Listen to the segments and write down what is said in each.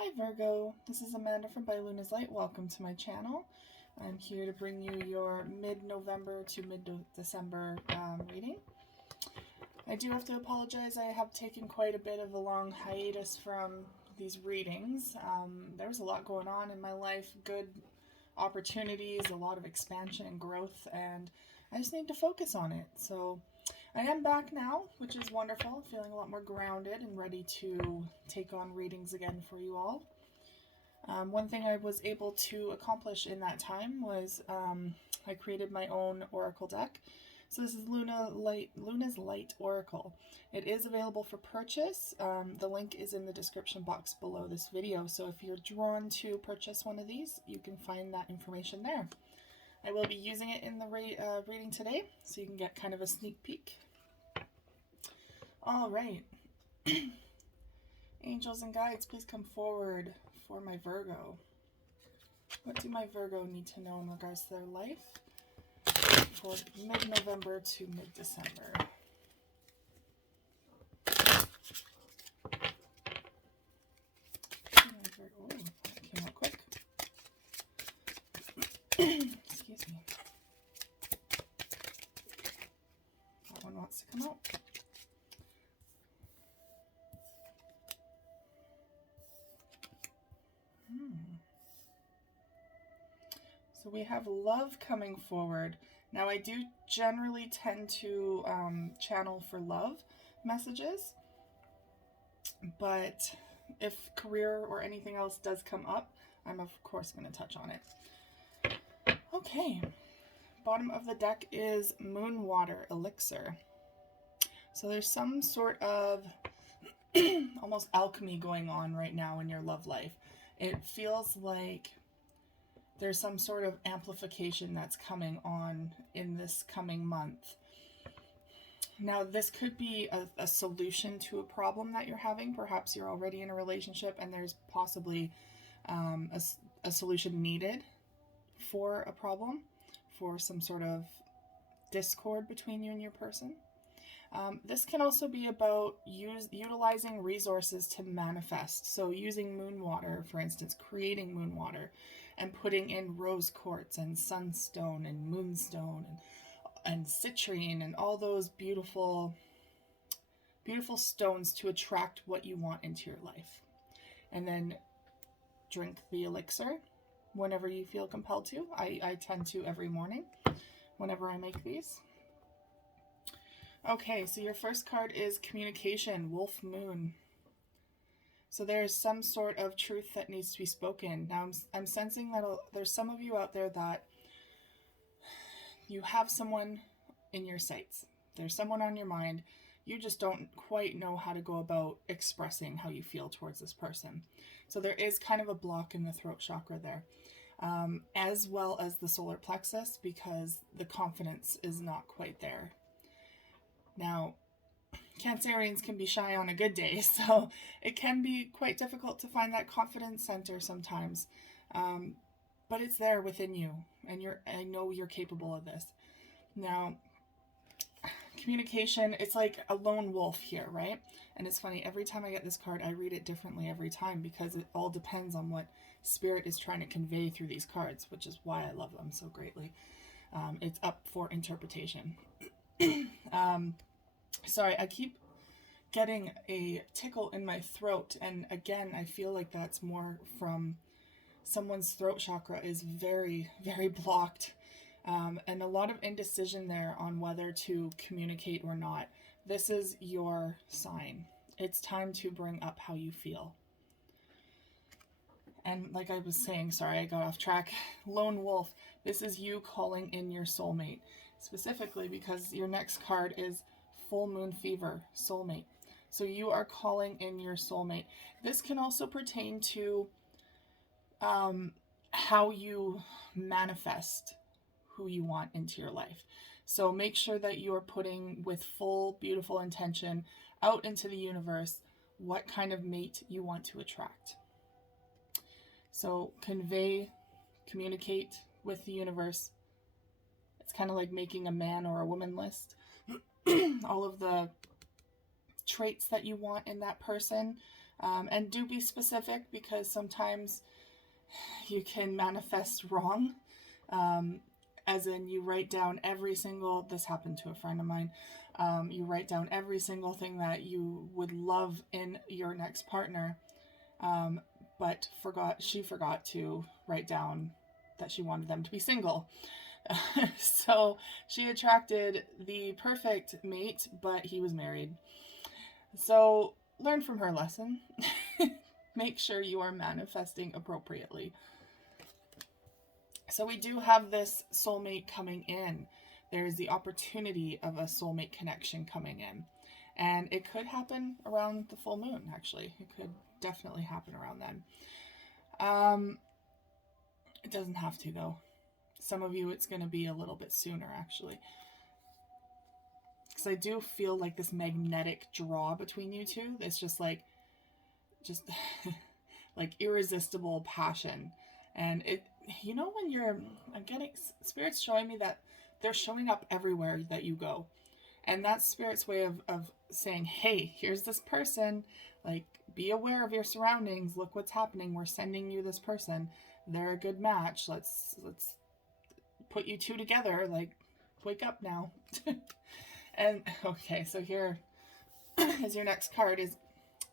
Hi Virgo, this is Amanda from By Luna's Light. Welcome to my channel. I'm here to bring you your mid-November to mid-December reading. I do have to apologize, I have taken quite a bit of a long hiatus from these readings. There was a lot going on in my life, good opportunities, a lot of expansion and growth, and I just need to focus on it. So I am back now, which is wonderful, feeling a lot more grounded and ready to take on readings again for you all. One thing I was able to accomplish in that time was I created my own oracle deck. So this is Luna's Light Oracle. It is available for purchase. The link is in the description box below this video, so if you're drawn to purchase one of these, you can find that information there. I will be using it in the reading today, so you can get kind of a sneak peek. All right. Angels and guides, please come forward for my Virgo. What do my Virgo need to know in regards to their life for mid-November to mid-December? Oh, that came out quick. Excuse me. That one wants to come out. So we have love coming forward. Now I do generally tend to channel for love messages, but if career or anything else does come up, I'm of course going to touch on it. Okay, bottom of the deck is Moon Water Elixir. So there's some sort of almost alchemy going on right now in your love life. It feels like there's some sort of amplification that's coming on in this coming month. Now, this could be a solution to a problem that you're having. Perhaps you're already in a relationship and there's possibly a solution needed for a problem, for some sort of discord between you and your person. This can also be about utilizing resources to manifest. So using moon water, for instance, creating moon water and putting in rose quartz and sunstone and moonstone and citrine and all those beautiful, beautiful stones to attract what you want into your life. And then drink the elixir whenever you feel compelled to. I tend to every morning whenever I make these. Okay, so your first card is communication, Wolf Moon. So there's some sort of truth that needs to be spoken. Now I'm sensing that there's some of you out there that you have someone in your sights. There's someone on your mind. You just don't quite know how to go about expressing how you feel towards this person. So there is kind of a block in the throat chakra there, as well as the solar plexus, because the confidence is not quite there. Now, Cancerians can be shy on a good day, so it can be quite difficult to find that confidence center sometimes. But it's there within you, and I know you're capable of this. Now, communication, it's like a lone wolf here, right? And it's funny, every time I get this card, I read it differently every time because it all depends on what Spirit is trying to convey through these cards, which is why I love them so greatly. It's up for interpretation. Sorry, I keep getting a tickle in my throat, and again, I feel like that's more from someone's throat chakra is very, very blocked, and a lot of indecision there on whether to communicate or not. This is your sign. It's time to bring up how you feel. And like I was saying, sorry, I got off track. Lone Wolf, this is you calling in your soulmate, specifically because your next card is Full Moon Fever, soulmate. So you are calling in your soulmate. This can also pertain to how you manifest who you want into your life. So make sure that you are putting with full, beautiful intention out into the universe what kind of mate you want to attract. So convey, communicate with the universe. It's kind of like making a man or a woman list. All of the traits that you want in that person, And do be specific, because sometimes you can manifest wrong. As in, you write down every single, this happened to a friend of mine, you write down every single thing that you would love in your next partner, but she forgot to write down that she wanted them to be single. So she attracted the perfect mate, but he was married. So learn from her lesson. Make sure you are manifesting appropriately. So we do have this soulmate coming in. There's the opportunity of a soulmate connection coming in. And it could happen around the full moon, actually. It could definitely happen around then. It doesn't have to, though. Some of you, it's going to be a little bit sooner, actually. Because I do feel like this magnetic draw between you two. It's just like irresistible passion. And it, you know, when I'm getting, Spirit's showing me that they're showing up everywhere that you go. And that's Spirit's way of saying, hey, here's this person. Like, be aware of your surroundings. Look what's happening. We're sending you this person. They're a good match. Let's put you two together. Like, wake up now. And, okay, so here is your next card, is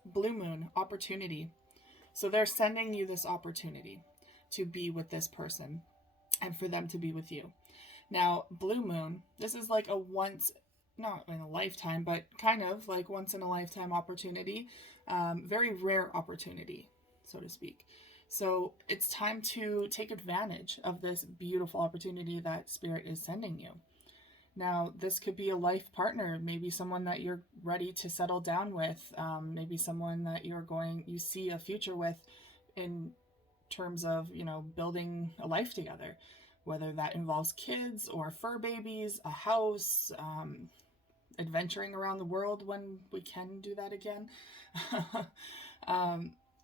Blue Moon, opportunity. So they're sending you this opportunity to be with this person and for them to be with you. Now, Blue Moon, this is like a once, not in a lifetime, but kind of like once in a lifetime opportunity. Very rare opportunity, so to speak. So it's time to take advantage of this beautiful opportunity that Spirit is sending you. Now, this could be a life partner, maybe someone that you're ready to settle down with, maybe someone that you see a future with in terms of, building a life together, whether that involves kids or fur babies, a house, adventuring around the world when we can do that again.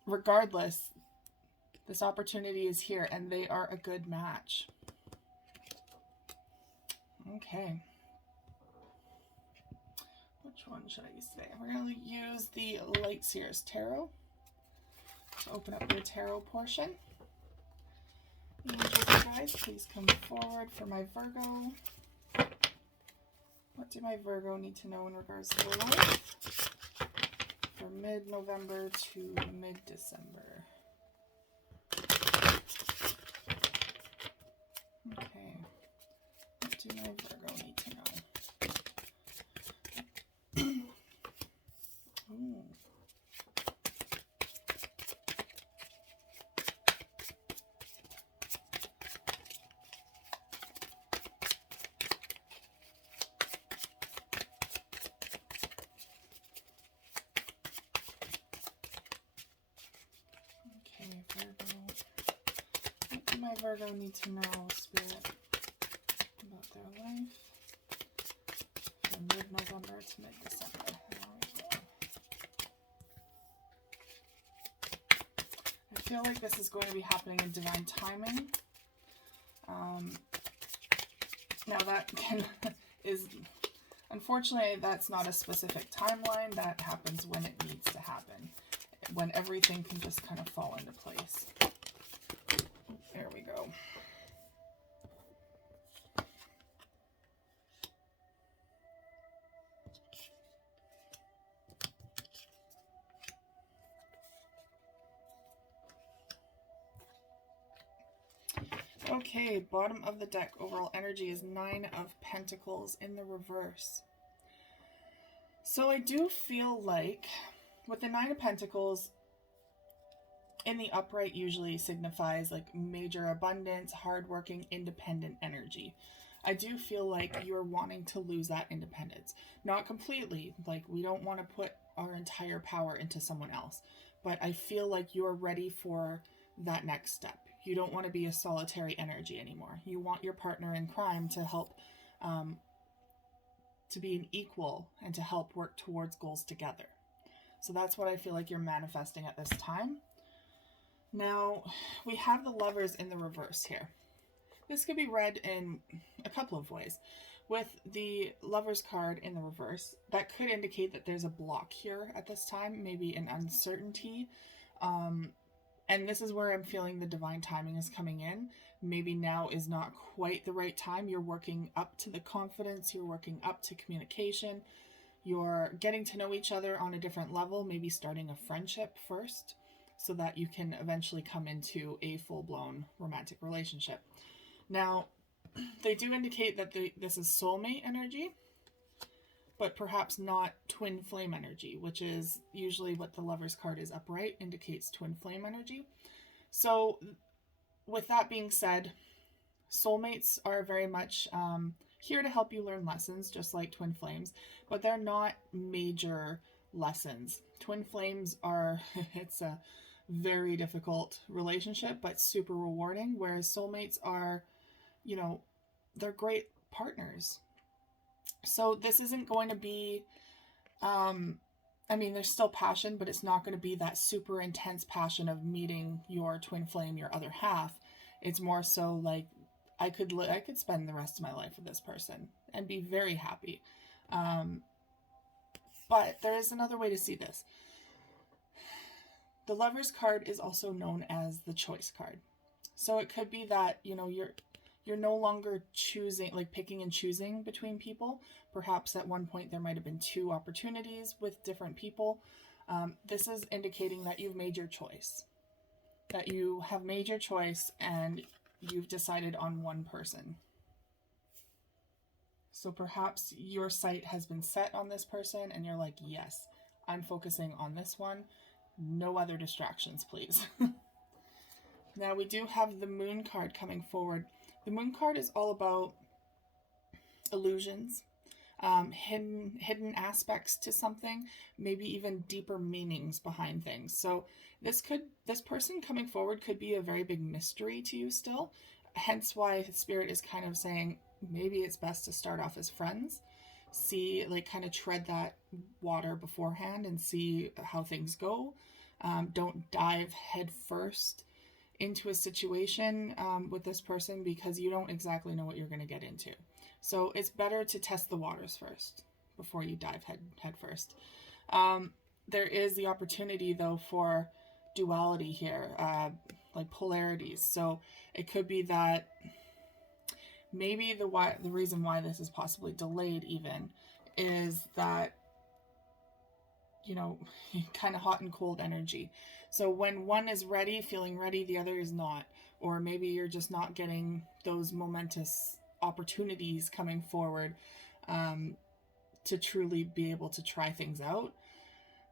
Regardless, this opportunity is here and they are a good match. Okay. Which one should I use today? We're going to use the Light Seers Tarot. So open up your tarot portion. Angels, guys, please come forward for my Virgo. What do my Virgo need to know in regards to their life? For mid-November to mid-December. Okay. What do my Virgo need to know? Ooh. My Virgo need to know, Spirit, about their life from mid-November to mid-December. I feel like this is going to be happening in divine timing. Now that is, unfortunately, that's not a specific timeline. That happens when it needs to happen, when everything can just kind of fall into place. There we go. Okay, bottom of the deck, overall energy is 9 of Pentacles in the reverse. So I do feel like with the 9 of Pentacles, in the upright usually signifies like major abundance, hardworking, independent energy. I do feel like you're wanting to lose that independence. Not completely, like we don't want to put our entire power into someone else, but I feel like you're ready for that next step. You don't want to be a solitary energy anymore. You want your partner in crime to help, to be an equal and to help work towards goals together. So that's what I feel like you're manifesting at this time. Now, we have the Lovers in the reverse here. This could be read in a couple of ways. with the Lover's card in the reverse, that could indicate that there's a block here at this time, maybe an uncertainty. And this is where I'm feeling the divine timing is coming in. Maybe now is not quite the right time. You're working up to the confidence, you're working up to communication, you're getting to know each other on a different level, maybe starting a friendship first, so that you can eventually come into a full-blown romantic relationship. Now, they do indicate that this is soulmate energy, but perhaps not twin flame energy, which is usually what the Lover's card is upright, indicates twin flame energy. So with that being said, soulmates are very much here to help you learn lessons, just like twin flames, but they're not major lessons. Twin flames are, it's a very difficult relationship, but super rewarding, whereas soulmates are, you know, they're great partners. So this isn't going to be, I mean, there's still passion, but it's not going to be that super intense passion of meeting your twin flame, your other half. It's more so like, I could spend the rest of my life with this person and be very happy. But there is another way to see this. The Lover's card is also known as the choice card. So it could be that, you know, you're no longer choosing, like picking and choosing between people. Perhaps at one point there might have been 2 opportunities with different people. This is indicating that you've made your choice. That you have made your choice and you've decided on one person. So perhaps your sight has been set on this person and you're like, yes, I'm focusing on this one. No other distractions, please. Now we do have the Moon card coming forward. The Moon card is all about illusions, hidden aspects to something, maybe even deeper meanings behind things. So this person coming forward could be a very big mystery to you still. Hence why Spirit is kind of saying maybe it's best to start off as friends. See, like, kind of tread that water beforehand and see how things go. Don't dive head first into a situation with this person, because you don't exactly know what you're going to get into. So it's better to test the waters first before you dive head first. There is the opportunity, though, for duality here, like polarities. So it could be that maybe the reason why this is possibly delayed even is that, you know, kind of hot and cold energy. So when one is ready, feeling ready, the other is not. Or maybe you're just not getting those momentous opportunities coming forward to truly be able to try things out.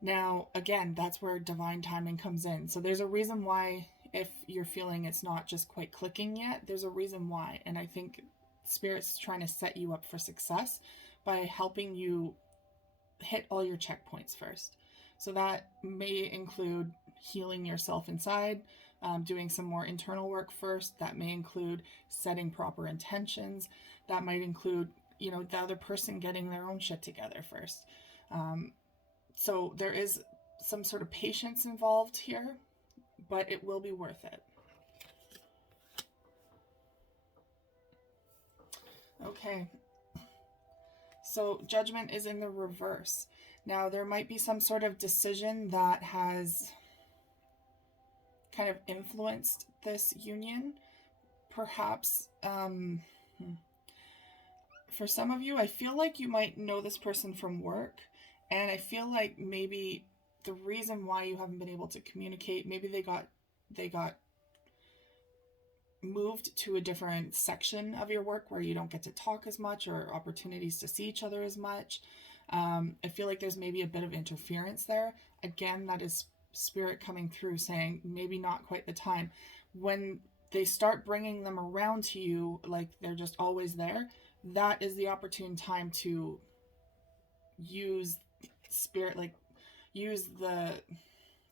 Now, again, that's where divine timing comes in. So there's a reason why, if you're feeling it's not just quite clicking yet, there's a reason why. And I think Spirit's trying to set you up for success by helping you hit all your checkpoints first. So that may include healing yourself inside, doing some more internal work first. That may include setting proper intentions. That might include, you know, the other person getting their own shit together first. So there is some sort of patience involved here, but it will be worth it. Okay. So Judgment is in the reverse. Now, there might be some sort of decision that has kind of influenced this union. Perhaps, for some of you, I feel like you might know this person from work. And I feel like maybe the reason why you haven't been able to communicate, maybe they got moved to a different section of your work where you don't get to talk as much or opportunities to see each other as much. I feel like there's maybe a bit of interference there. Again, that is Spirit coming through saying maybe not quite the time. When they start bringing them around to you, like they're just always there, that is the opportune time to use Spirit, like use the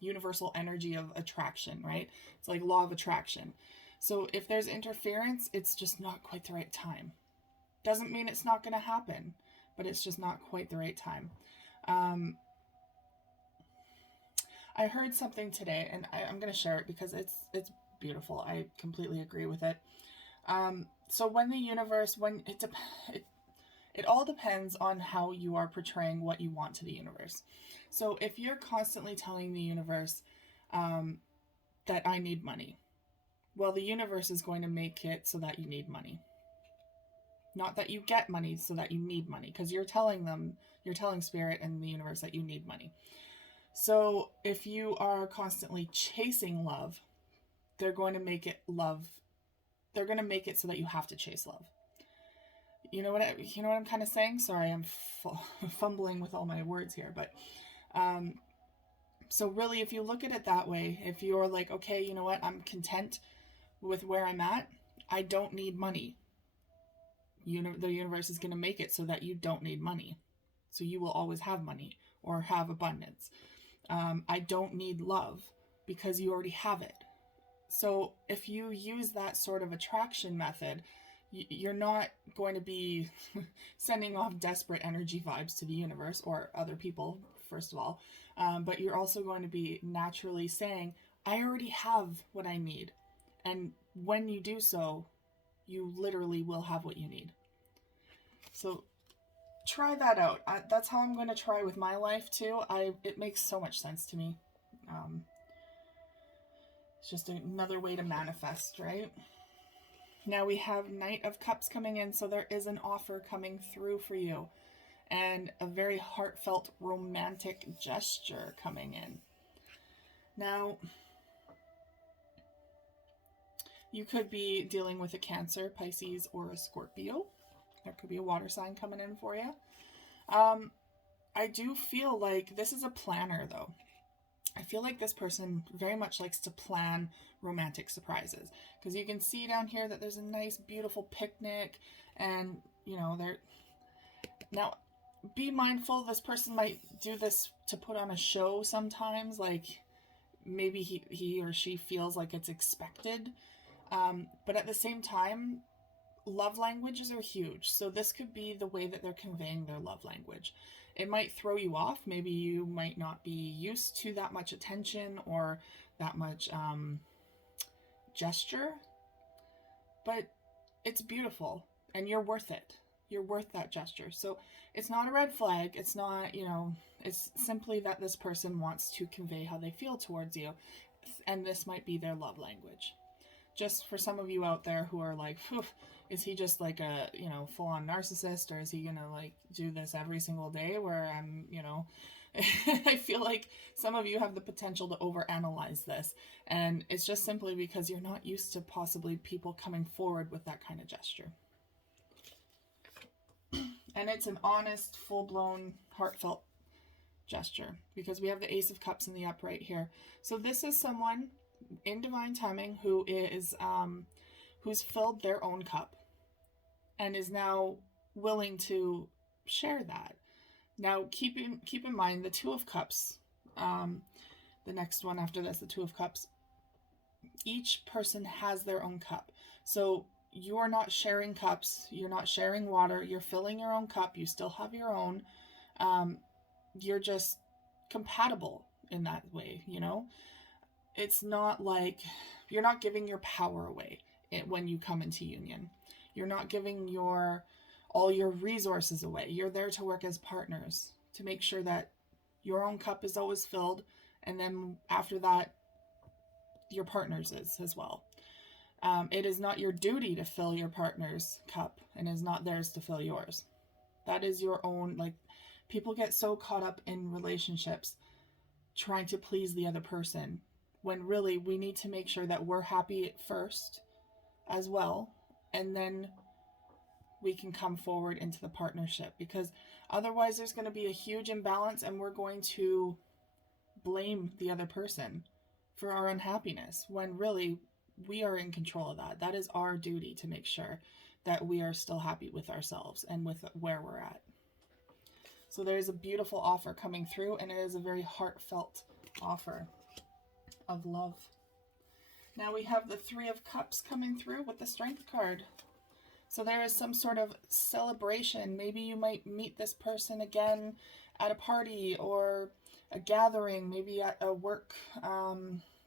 universal energy of attraction, right? It's like law of attraction. So if there's interference, it's just not quite the right time. Doesn't mean it's not going to happen, but it's just not quite the right time. I heard something today, and I'm going to share it because it's beautiful. I completely agree with it. So when the universe, It all depends on how you are portraying what you want to the universe. So if you're constantly telling the universe that I need money, well, the universe is going to make it so that you need money. Not that you get money so that you need money, because you're telling Spirit and the universe that you need money. So if you are constantly chasing love, they're going to make it so that you have to chase love. You know what I'm kind of saying? Sorry, I'm fumbling with all my words here, but so really, if you look at it that way, if you're like, okay, you know what, I'm content with where I'm at, I don't need money. The universe is going to make it so that you don't need money. So you will always have money or have abundance. I don't need love because you already have it. So if you use that sort of attraction method, you're not going to be sending off desperate energy vibes to the universe or other people, first of all. But you're also going to be naturally saying, I already have what I need. And when you do so, you literally will have what you need. So try that out. That's how I'm going to try with my life too. It makes so much sense to me. It's just another way to manifest, right? Now we have Knight of Cups coming in, so there is an offer coming through for you. And a very heartfelt, romantic gesture coming in. Now, you could be dealing with a Cancer, Pisces, or a Scorpio. There could be a water sign coming in for you. I do feel like this is a planner, though. I feel like this person very much likes to plan romantic surprises. Because you can see down here that there's a nice, beautiful picnic. And, now, be mindful, this person might do this to put on a show sometimes. Like, maybe he or she feels like it's expected. But at the same time, love languages are huge. So this could be the way that they're conveying their love language. It might throw you off. Maybe you might not be used to that much attention or that much gesture. But it's beautiful and you're worth it. You're worth that gesture. So it's not a red flag. It's not, it's simply that this person wants to convey how they feel towards you. And this might be their love language. Just for some of you out there who are like, is he just like a, full-on narcissist, or is he gonna like do this every single day where I'm, I feel like some of you have the potential to overanalyze this, and it's just simply because you're not used to possibly people coming forward with that kind of gesture. And it's an honest, full-blown, heartfelt gesture, because we have the Ace of Cups in the upright here. So this is someone in divine timing who is who's filled their own cup and is now willing to share that. Now keep in mind the Two of Cups, the next one after this, the Two of Cups. Each person has their own cup. So you're not sharing cups, you're not sharing water, you're filling your own cup, you still have your own. You're just compatible in that way, It's not like you're not giving your power away when you come into union. You're not giving all your resources away. You're there to work as partners to make sure that your own cup is always filled, and then after that, your partner's is as well. It is not your duty to fill your partner's cup, and is not theirs to fill yours. That is your own. Like, people get so caught up in relationships trying to please the other person, when really we need to make sure that we're happy first as well, and then we can come forward into the partnership, because otherwise there's going to be a huge imbalance and we're going to blame the other person for our unhappiness, when really we are in control of that. That is our duty, to make sure that we are still happy with ourselves and with where we're at. So there's a beautiful offer coming through, and it is a very heartfelt offer of love. Now we have the Three of Cups coming through with the Strength card. So there is some sort of celebration. Maybe you might meet this person again at a party or a gathering, maybe at a work,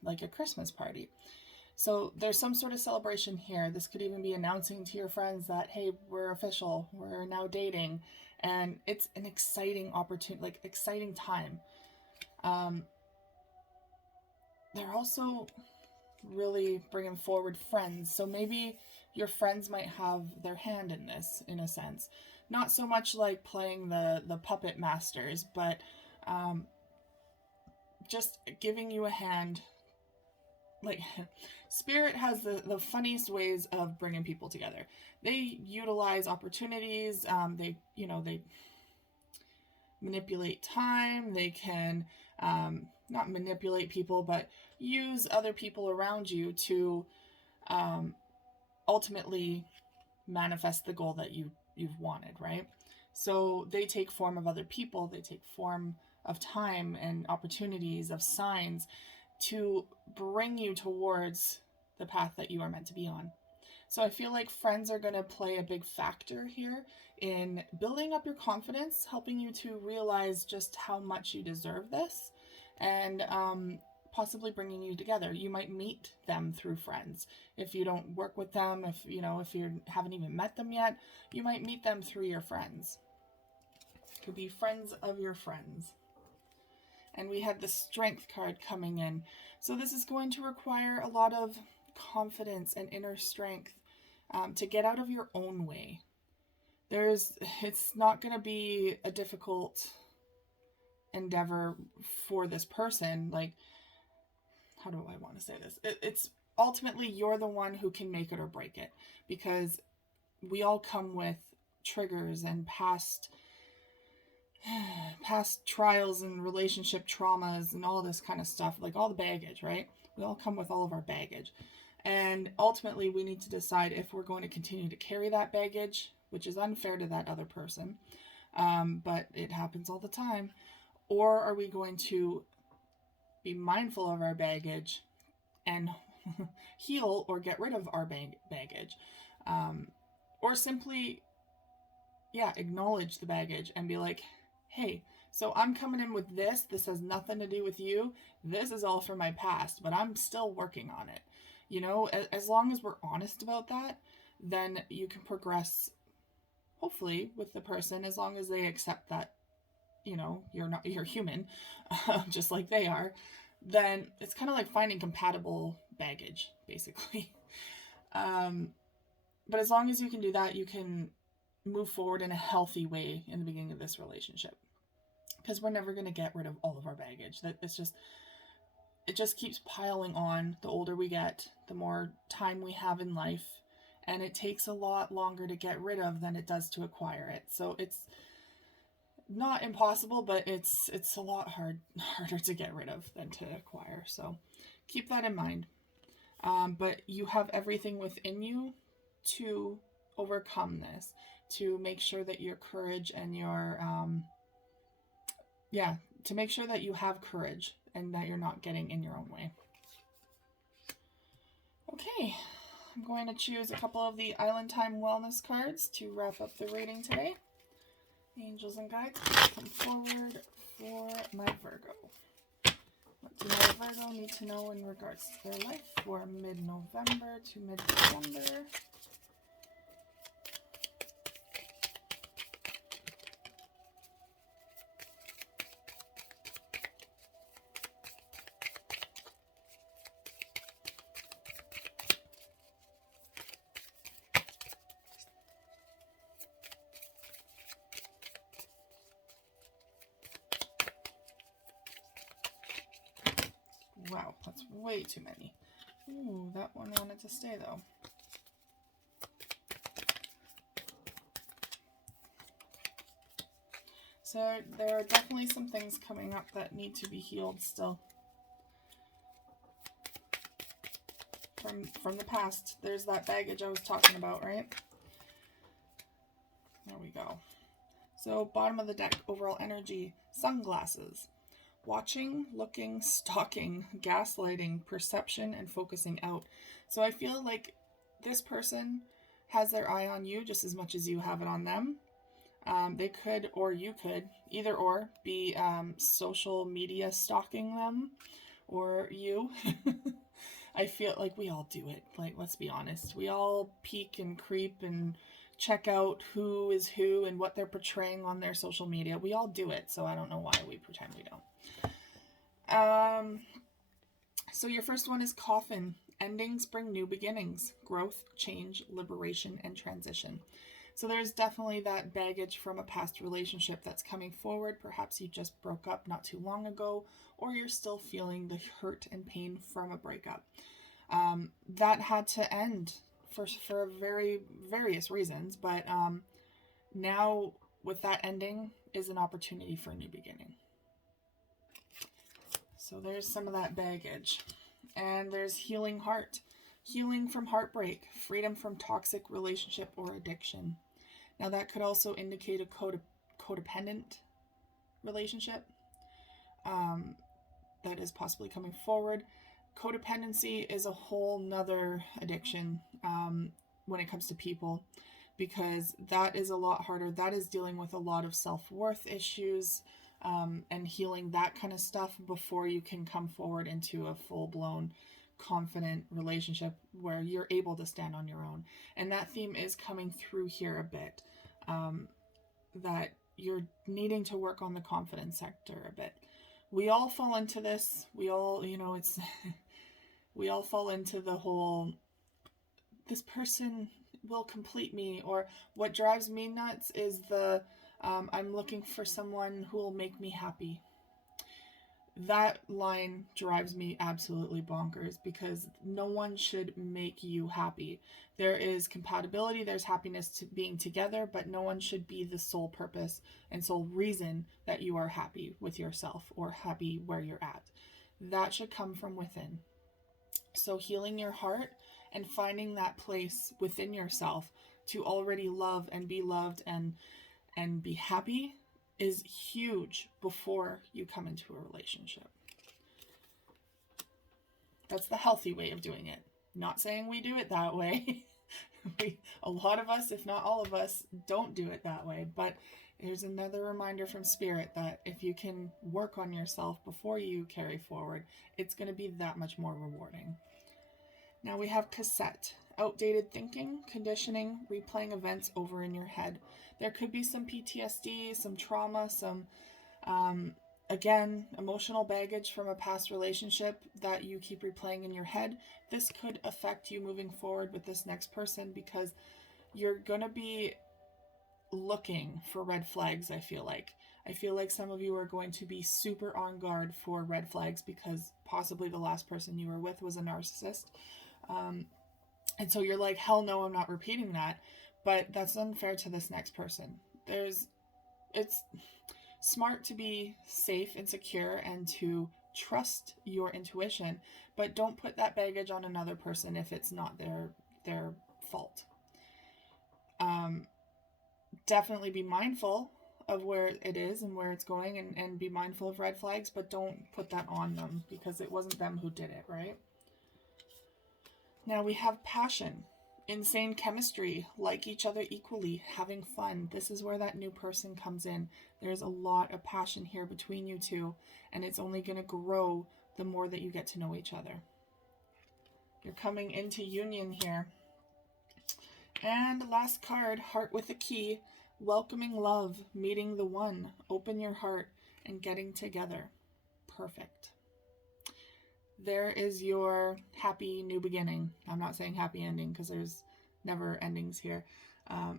like a Christmas party. So there's some sort of celebration here. This could even be announcing to your friends that, hey, we're official, we're now dating. And it's an exciting opportunity, like exciting time. They're also really bringing forward friends. So maybe your friends might have their hand in this, in a sense. Not so much like playing the puppet masters, but just giving you a hand. Like, Spirit has the funniest ways of bringing people together. They utilize opportunities. They manipulate time. They can not manipulate people, but use other people around you to ultimately manifest the goal that you've wanted, right? So they take form of other people. They take form of time and opportunities, of signs, to bring you towards the path that you are meant to be on. So I feel like friends are going to play a big factor here in building up your confidence, helping you to realize just how much you deserve this, and possibly bringing you together. You might meet them through friends. If you don't work with them, if you haven't even met them yet, you might meet them through your friends. It could be friends of your friends. And we had the Strength card coming in. So this is going to require a lot of confidence and inner strength to get out of your own way. It's not going to be a difficult endeavor for this person. Like, how do I want to say this? It's ultimately you're the one who can make it or break it, because we all come with triggers and past trials and relationship traumas and all this kind of stuff, like all the baggage, right? We all come with all of our baggage. And ultimately, we need to decide if we're going to continue to carry that baggage, which is unfair to that other person, but it happens all the time, or are we going to be mindful of our baggage and heal or get rid of our baggage, or simply, acknowledge the baggage and be like, hey, so I'm coming in with this. This has nothing to do with you. This is all from my past, but I'm still working on it. As long as we're honest about that, then you can progress, hopefully, with the person, as long as they accept that, you're human, just like they are. Then it's kind of like finding compatible baggage, basically. But as long as you can do that, you can move forward in a healthy way in the beginning of this relationship, because we're never going to get rid of all of our baggage. It just keeps piling on. The older we get, the more time we have in life, and it takes a lot longer to get rid of than it does to acquire it. So it's not impossible, but it's a lot harder to get rid of than to acquire. So keep that in mind. But you have everything within you to overcome this, to make sure that your courage and your to make sure that you have courage and that you're not getting in your own way. Okay, I'm going to choose a couple of the Island Time Wellness cards to wrap up the reading today. Angels and guides, come forward for my Virgo. What do my Virgo need to know in regards to their life for mid-November to mid-December? Wow, that's way too many. Ooh, that one wanted to stay though. So there are definitely some things coming up that need to be healed still. From the past. There's that baggage I was talking about, right? There we go. So bottom of the deck, overall energy, sunglasses. Watching, looking, stalking, gaslighting, perception, and focusing out. So I feel like this person has their eye on you just as much as you have it on them. They could, or you could, either or, be social media stalking them, or you. I feel like we all do it. Like, let's be honest. We all peek and creep and check out who is who and what they're portraying on their social media. We all do it, so I don't know why we pretend we don't. So your first one is coffin. Endings bring new beginnings, growth, change, liberation, and transition. So there's definitely that baggage from a past relationship that's coming forward. Perhaps you just broke up not too long ago, or you're still feeling the hurt and pain from a breakup. That had to end for various reasons, but now with that ending is an opportunity for a new beginning. So there's some of that baggage. And there's healing heart. Healing from heartbreak, freedom from toxic relationship or addiction. Now that could also indicate a codependent relationship that is possibly coming forward. Codependency is a whole nother addiction when it comes to people, because that is a lot harder. That is dealing with a lot of self-worth issues, and healing that kind of stuff before you can come forward into a full-blown confident relationship where you're able to stand on your own. And that theme is coming through here a bit, that you're needing to work on the confidence sector a bit. We all fall into this. We all, it's we all fall into the whole, this person will complete me, or what drives me nuts is the I'm looking for someone who will make me happy. That line drives me absolutely bonkers, because no one should make you happy. There is compatibility, there's happiness to being together, but no one should be the sole purpose and sole reason that you are happy with yourself or happy where you're at. That should come from within. So healing your heart and finding that place within yourself to already love and be loved and be happy is huge before you come into a relationship. That's the healthy way of doing it. Not saying we do it that way. A lot of us, if not all of us, don't do it that way. But here's another reminder from Spirit that if you can work on yourself before you carry forward, it's going to be that much more rewarding. Now we have cassette. Outdated thinking, conditioning, replaying events over in your head. There could be some PTSD, some trauma, some, again, emotional baggage from a past relationship that you keep replaying in your head. This could affect you moving forward with this next person, because you're going to be looking for red flags, I feel like. I feel like some of you are going to be super on guard for red flags because possibly the last person you were with was a narcissist. And so you're like, hell no, I'm not repeating that. But that's unfair to this next person. It's smart to be safe and secure and to trust your intuition, but don't put that baggage on another person if it's not their fault. Definitely be mindful of where it is and where it's going, and be mindful of red flags, but don't put that on them because it wasn't them who did it, right? Now we have passion, insane chemistry, like each other equally, having fun. This is where that new person comes in. There's a lot of passion here between you two, and it's only going to grow the more that you get to know each other. You're coming into union here. And last card, heart with a key, welcoming love, meeting the one, open your heart, and getting together. Perfect. There is your happy new beginning. I'm not saying happy ending because there's never endings here.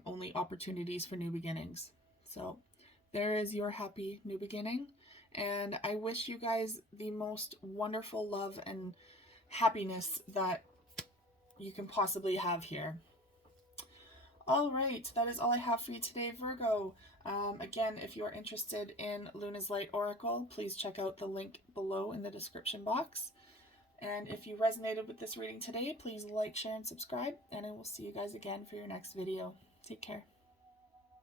Only opportunities for new beginnings. So there is your happy new beginning. And I wish you guys the most wonderful love and happiness that you can possibly have here. All right, that is all I have for you today, Virgo. Again, if you are interested in Luna's Light Oracle, please check out the link below in the description box. And if you resonated with this reading today, please like, share, and subscribe. And I will see you guys again for your next video. Take care.